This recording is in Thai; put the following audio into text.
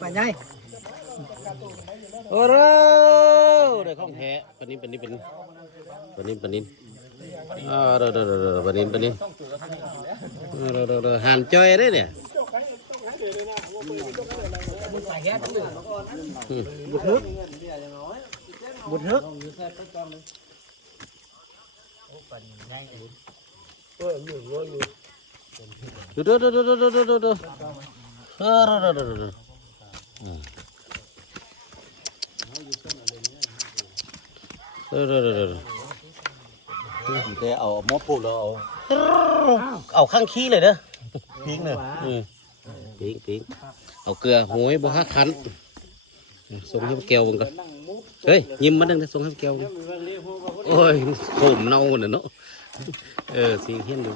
ไปไงโอ้โหได้ข้องแท้ปนินเด้อปนินหันจอยได้เนี่ยบุญฮึกเดี๋ยวเอาหม้อปูแล้วเอาข้างขี้เลยเด้อพิงเลยพิงเอาเกลือโหยบ่ฮักคันส่งให้แก้วบังก่อนเฮ้ยยิ้มมาดังนะส่งให้แก้วโอ้ยโขมเน่าน่ะเนาะสิเห็นดู